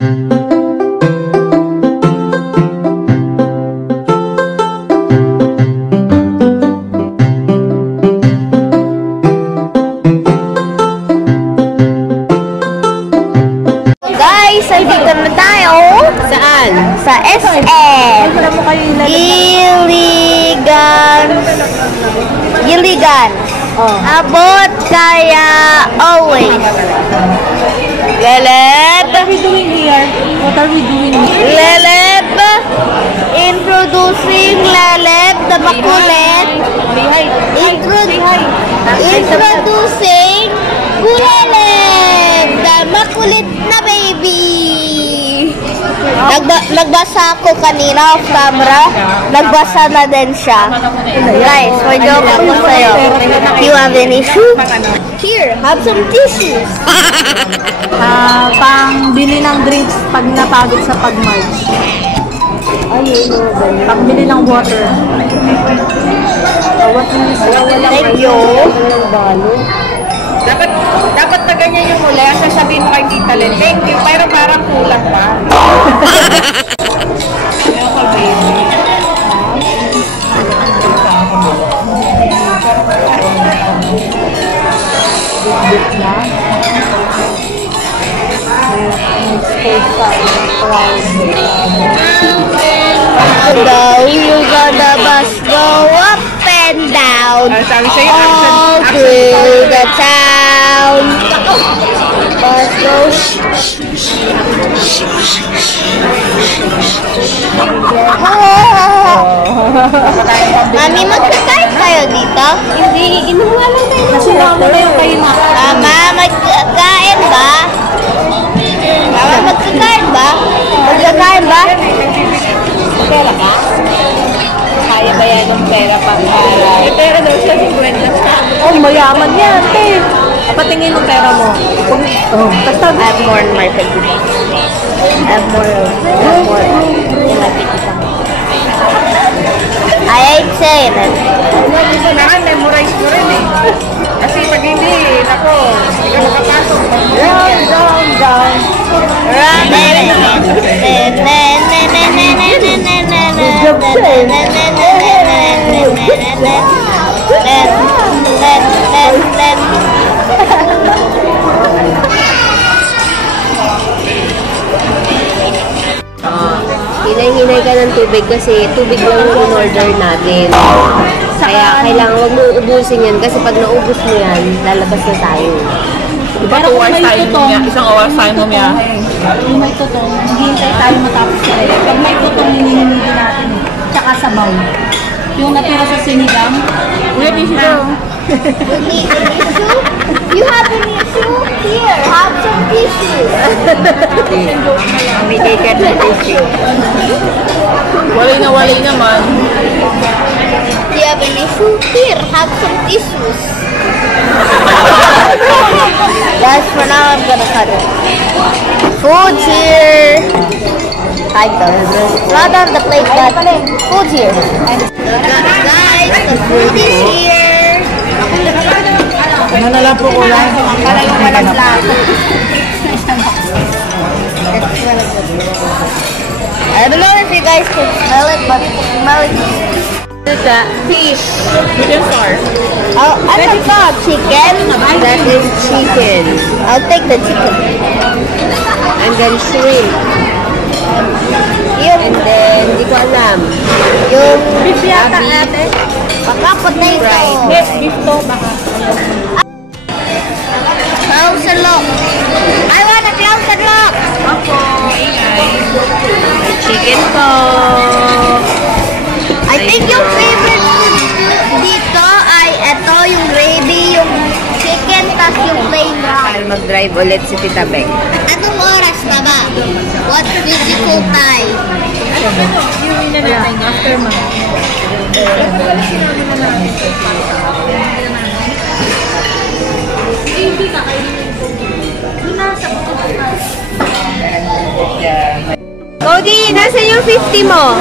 Guys, nandito na tayo. Saan? Sa SM. Giligan. Abot kaya always. Lelep. What are we doing here? What are we doing here? Lelep. Introducing Lelep, the makulit. Introducing Lelep, the makulit na baby. Nagbasa ako kanina off camera. Nagbasa na din siya. Guys, may joke ako sa'yo. You have an issue? Here, have some tissues. Pangbili ng drinks pag napagod sa pag-march. Pangbili ng water. Thank you. Dapat na ganyan yung muli. Sasabihin mo kay Tita Len, thank you, pero parang kulang pa. Ayoko, baby. Go, you gonna bus go up and down all through the town. Bus go. Mami, magkakain kayo dito? Hindi, inuha lang tayo. Nasira mo na yung kayo na. Mama, magkakain ba? Mama, magkakain ba? Magkakain ba? Pera ka? Kaya ba yan ng pera pang aral? Pero daw siya 50. Oh, mayaman yan, te. Patingin ng pera mo. Basta I have more in my piggy. I have more in my piggy. I ain't saying it. Kailangan memorize mo rin eh. Kasi pag hindi, ako, hindi ka makapasok. down. Hinay-hinay ka ng tubig kasi tubig lang yung in-order natin. Kaya kailangan wag mo ubusin yan kasi pag naubos mo yan, lalabas na tayo. Diba 2 hours tayo mo niya? Isang oras tayo mo niya? Kung may tutong, maghihintay tayo matapos na rin. Pag may tutong, hininimili natin. Tsaka sabaw. Yung natira sa sinigang. Uy, busy daw. You have an issue? Here, have some tissues. May ka na tissue. Wali naman. You have an issue? Here, have some tissues. Guys, for now, I'm gonna cut it. Food's here. Not on the plate, but food's here. Guys, the food is here. Ano na lang po ko lang? Para yung malaglag. I don't know if you guys can smell it, but it's smelling. Fish. Medium far. Oh, I forgot chicken. That is chicken. I'll take the chicken. And then shrimp. Yung, And then, di ko alam. yung Beef yata ate. baka potato. Yes, beef to baka. Close and lock. I want a close and lock. Opo, ingay. Chicken po. I think yung favorite food dito ay ito, yung gravy, yung chicken, tas yung plain rice. Para mag-drive ulit si Tita Beng. Anong oras na ba? What physical time? Iuwi na natin after mo. Cody, nasa yung 50 mo?